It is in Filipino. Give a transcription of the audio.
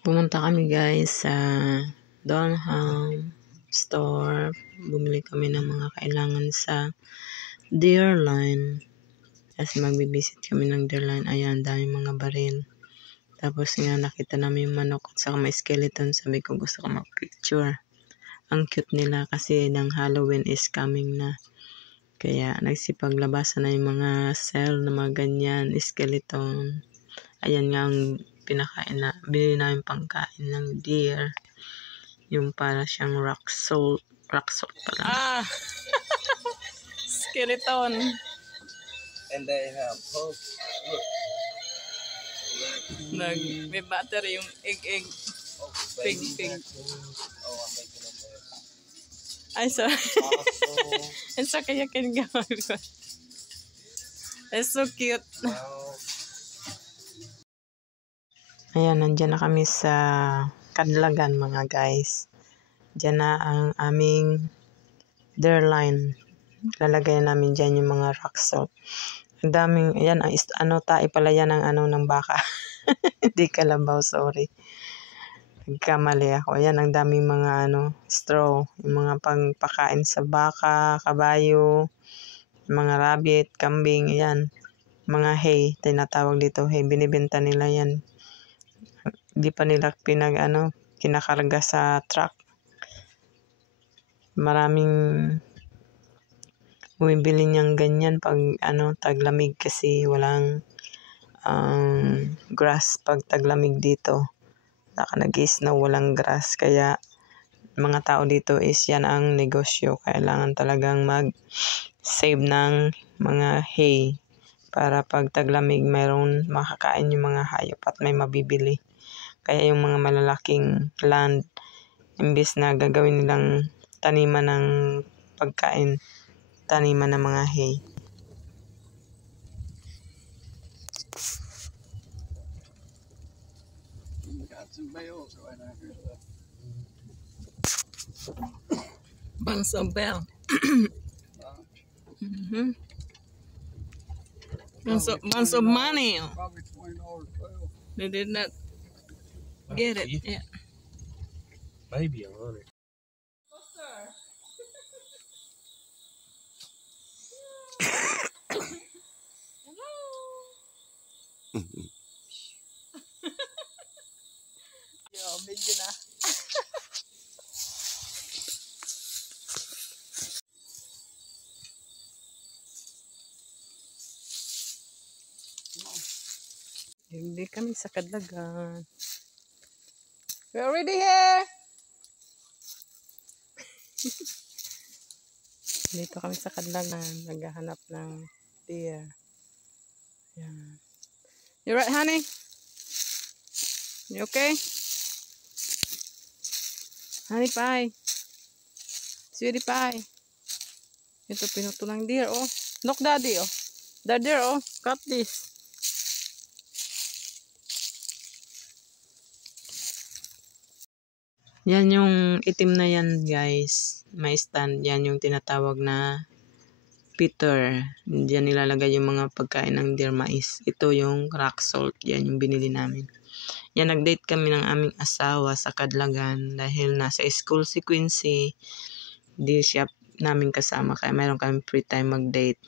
Pumunta kami guys sa Dunham store. Bumili kami ng mga kailangan sa Deerline. Kasi magbibisit kami ng Deerline. Ayan, dami mga baril. Tapos nga nakita namin yung manok at saka may skeleton. Sabi ko gusto ko mag-picture. Ang cute nila kasi ng Halloween is coming na. Kaya nagsipaglabasan na yung mga cell na mga ganyan, skeleton. Ayan nga ang pinakain na, binili namin pangkain ng deer. Yung para siyang rock salt pala. Skeleton. And they have posts. May battery yung egg. Pig. Oh, I'm making a mess. Ay, sorry. Also, It's okay, you can go. It's so cute. Ayan, nandyan na kami sa Kadlagan mga guys. Diyan na ang aming Deerline. Lalagay namin dyan yung mga rock salt. Ang daming, ayan, tae pala yan ng baka. Hindi kalabaw, sorry. Nagkamali ako. Ayan, ang daming mga straw. Yung mga pangpakain sa baka, kabayo, mga rabbit, kambing, ayan. Mga hay, tinatawag dito hay. Binibenta nila yan. Hindi pa nila kinakarga sa truck. Maraming bumibili niyang ganyan pag taglamig kasi walang grass pag taglamig dito. Nag-snow, walang grass. Kaya mga tao dito is yan ang negosyo. Kailangan talagang mag-save ng mga hay para pag taglamig mayroon makakain yung mga hayop at may mabibili. Kaya yung mga malalaking land, imbis na gagawin nilang taniman ng pagkain, taniman ng mga hay. got some bales right out here. Bunch of bell. Bunch of money. Probably $20 They did not get it. Yeah. Maybe 100. Yo, medyo na. Hindi kami sa Kadlagan. We're already here! Dito kami sa Kadlagan. Naghahanap ng deer. Yan. You right, honey? You okay? Honey pie. Sweetie pie. Ito pinutulang deer, oh. Look, daddy, oh. The deer, oh. Cut this. Yan yung itim na yan, guys. May stand. Yan yung tinatawag na Peter. Diyan nilalagay yung mga pagkain ng deer mais. Ito yung rock salt. Yan yung binili namin. Yan, nag-date kami ng aming asawa sa Kadlagan dahil nasa school si Quincy. Di siya namin kasama kaya mayroon kami free time mag-date.